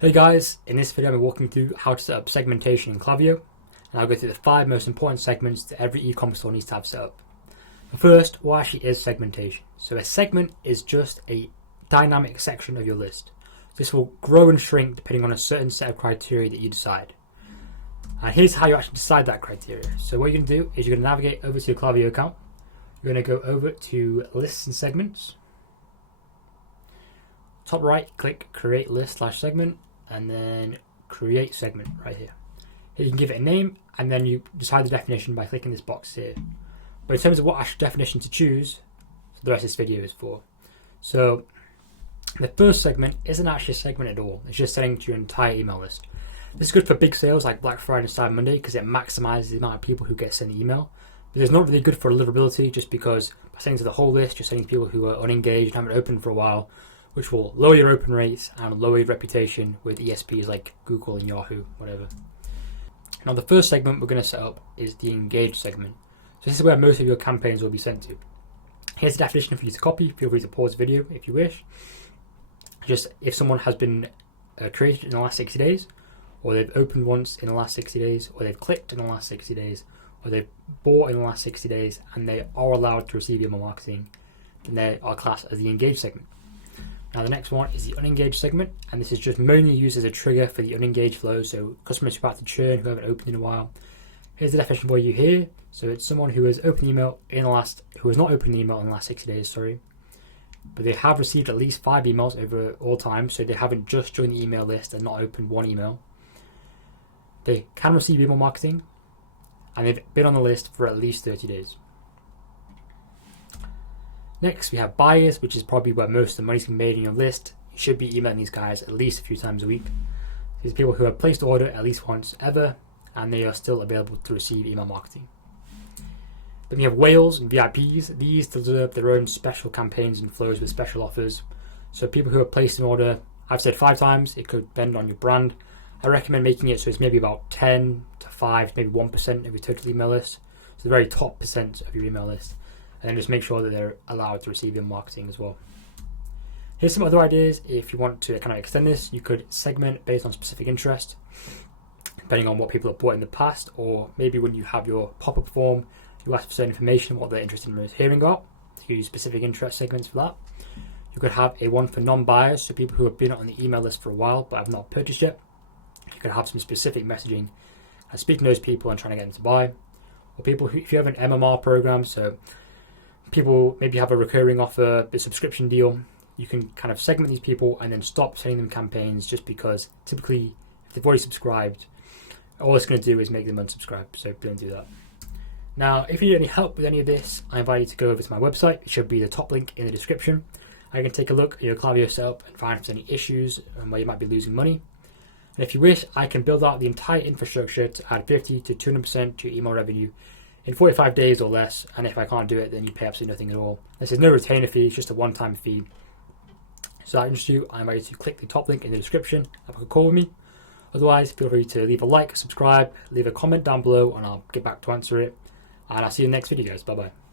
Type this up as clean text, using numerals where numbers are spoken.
Hey guys, in this video I'm walking through how to set up segmentation in Klaviyo, and I'll go through the 5 most important segments that every e-commerce store needs to have set up. But first, what actually is segmentation? So a segment is just a dynamic section of your list. This will grow and shrink depending on a certain set of criteria that you decide. And here's how you actually decide that criteria. So what you're going to do is you're going to navigate over to your Klaviyo account. You're going to go over to lists and segments. Top right, click create list/segment. And then create segment right here. Here you can give it a name, and then you decide the definition by clicking this box here. But in terms of what actual definition to choose, the rest of this video is for. So the first segment isn't actually a segment at all. It's just setting to your entire email list. This is good for big sales like Black Friday and Cyber Monday because it maximizes the amount of people who get sent the email. But it's not really good for deliverability just because by sending to the whole list, you're sending to people who are unengaged and haven't opened for a while, which will lower your open rates and lower your reputation with ESPs like Google and Yahoo, whatever. Now the first segment we're going to set up is the Engaged segment. So this is where most of your campaigns will be sent to. Here's the definition for you to copy. Feel free to pause the video if you wish. Just if someone has been created in the last 60 days, or they've opened once in the last 60 days, or they've clicked in the last 60 days, or they've bought in the last 60 days, and they are allowed to receive email marketing, then they are classed as the Engaged segment. Now the next one is the Unengaged segment, and this is just mainly used as a trigger for the unengaged flow, so customers who are about to churn, who haven't opened in a while. Here's the definition for you here. So it's someone who has opened email who has not opened an email in the last 60 days, but they have received at least 5 emails over all time, so they haven't just joined the email list and not opened 1 email. They can receive email marketing, and they've been on the list for at least 30 days. Next, we have buyers, which is probably where most of the money's been made in your list. You should be emailing these guys at least a few times a week. These are people who have placed an order at least once ever, and they are still available to receive email marketing. Then we have whales and VIPs. These deserve their own special campaigns and flows with special offers. So people who have placed an order, I've said 5 times, it could depend on your brand. I recommend making it so it's maybe about 10 to 5, maybe 1% of your total email list. So the very top percent of your email list. And then just make sure that they're allowed to receive your marketing as well. Here's some other ideas. If you want to kind of extend this, you could segment based on specific interest, depending on what people have bought in the past, or maybe when you have your pop-up form, you ask for certain information, what they're interested in hearing about. You use specific interest segments for that. You could have a one for non-buyers, so people who have been on the email list for a while but have not purchased yet. You could have some specific messaging, speaking to those people and trying to get them to buy. Or people who, if you have an MMR program, so people maybe have a recurring offer, a subscription deal, you can kind of segment these people and then stop sending them campaigns just because typically if they've already subscribed, all it's going to do is make them unsubscribe, so don't do that. Now, if you need any help with any of this, I invite you to go over to my website. It should be the top link in the description. You can take a look at your Klaviyo setup and find if there's any issues and where you might be losing money. And if you wish, I can build out the entire infrastructure to add 50 to 200% to your email revenue in 45 days or less, and if I can't do it, then you pay absolutely nothing at all. This is no retainer fee, it's just a one-time fee. So that interests you, I invite you to click the top link in the description, have a call with me. Otherwise, feel free to leave a like, subscribe, leave a comment down below, and I'll get back to answer it. And I'll see you in the next video, guys. Bye-bye.